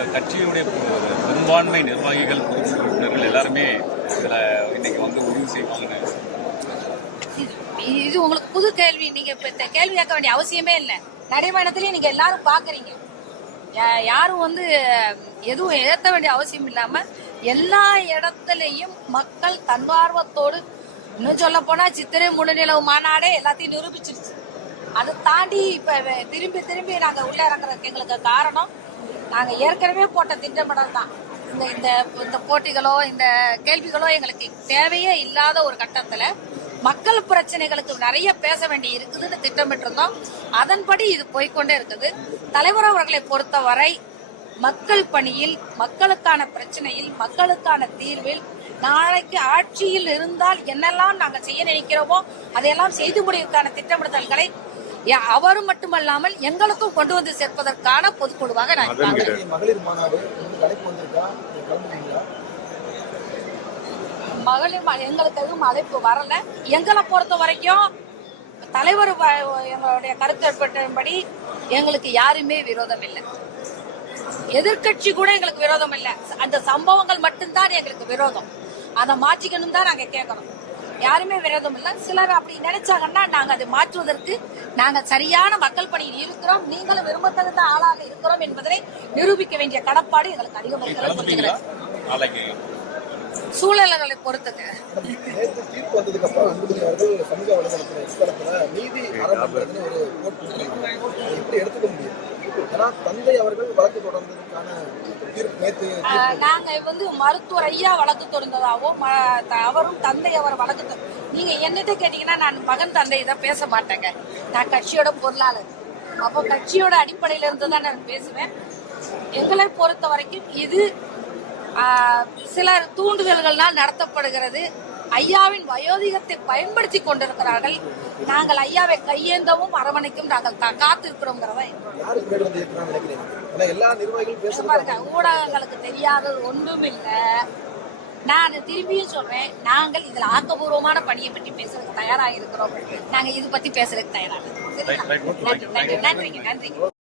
இப்ப பெரும்பான்மை நிர்வாகிகள் உறுப்பினர்கள் எல்லாருமே இதில் இன்னைக்கு வந்து முடிவு செய்வாங்கன்னு இது- உங்களுக்கு புது கேள்வி. நீங்க கேள்வி கேட்க வேண்டிய அவசியமே இல்லை. நடைபயணத்திலேயே நீங்க எல்லாரும் பாக்குறீங்க. யாரும் வந்து எதுவும் ஏத்த வேண்டிய அவசியம் இல்லாம எல்லா இடத்துலயும் மக்கள் தன்வார்வத்தோடு இன்னும் சொல்ல போனா சித்திரை முழுநிலவு மாநாடே எல்லாத்தையும் நிரூபிச்சிருச்சு. அதை தாண்டி இப்ப திரும்பி திரும்பி நாங்க உள்ள இறங்குறதுக்கு எங்களுக்கு காரணம் நாங்கள் ஏற்கனவே போட்ட திட்டமிடல் தான் இந்த இந்த இந்த போட்டிகளோ இந்த கேள்விகளோ எங்களுக்கு தேவையே இல்லாத ஒரு கட்டத்தில் மக்கள் பிரச்சனைகளுக்கு நிறைய பேச வேண்டி இருக்குதுன்னு திட்டமிட்டிருந்தோம். அதன்படி இது போய்க்கொண்டே இருக்குது. தலைவர் அவர்களை பொறுத்தவரை மக்கள் பணியில் மக்களுக்கான பிரச்சனையில் மக்களுக்கான தீர்வில் நாளைக்கு ஆட்சியில் இருந்தால் என்னெல்லாம் நாங்கள் செய்ய நினைக்கிறோமோ அதையெல்லாம் செய்து முடிவுக்கான திட்டமிடுதல்களை யா- அவர் மட்டுமல்லாமல் எங்களுக்கும் கொண்டு வந்து சேர்ப்பதற்கான பொதுக்குழுவாக நான் மகளிர் மாநாடு மகளிர் எங்களுக்கு எதுவும் அழைப்பு வரல. எங்களை பொறுத்த வரைக்கும் தலைவர் வ- எங்களுடைய கருத்துப்பட்டபடி எங்களுக்கு யாருமே விரோதம் இல்லை. எதிர்க்கட்சி கூட எங்களுக்கு விரோதம் இல்லை. அந்த சம்பவங்கள் மட்டும்தான் எங்களுக்கு விரோதம். அதை மாற்றிக்கணும் தான் நாங்க கேட்கறோம். யாருமே விரோதம் இல்லை. சிலர் அப்படி நினைச்சாங்கன்னா நாங்க அதை மாற்றுவதற்கு நாங்க சரியான மக்கள் பணியில் இருக்கிறோம். நீங்களும் விரும்பத்தகுந்த ஆளாக இருக்கிறோம் என்பதனை நிரூபிக்க வேண்டிய கடப்பாடு எங்களுக்கு அதிகம் சூழல்களை பொறுத்துங்க. நாங்க வந்து மருத்துவர் ஐயா வழக்கு தொடர்ந்ததாகவும் ம- த- அவரும் தந்தை அவர் வழக்கு நீங்க என்னட்ட கேட்டீங்கன்னா நான் மகன் தந்தை இதை பேச மாட்டேங்க. நான் கட்சியோட பொருளாளர். அப்போ கட்சியோட அடிப்படையில இருந்து தான் நான் பேசுவேன். எங்களை பொறுத்த வரைக்கும் இது சில தூண்டுதல்களால் நடத்தப்படுகிறது ஐயாவின் வயோதிகத்தை பயன்படுத்தி கொண்டிருக்கிறார்கள் நாங்கள் ஐயாவை கையேந்தவும் அரவணைக்கும் நாங்கள் காத்திருக்கிறோங்கிறதா பாருங்க ஊடகங்களுக்கு தெரியாதது ஒன்றும் இல்ல நான் திரும்பியும் சொல்றேன் நாங்கள் இதுல ஆக்கப்பூர்வமான பணியை பற்றி பேசுறதுக்கு தயாரா இருக்கிறோம் நாங்க இது பத்தி பேசுறதுக்கு தயாரா இருக்கிறோம். சரிங்களா? Right, right. நன்றி நன்றி நன்றிங்க நன்றிங்க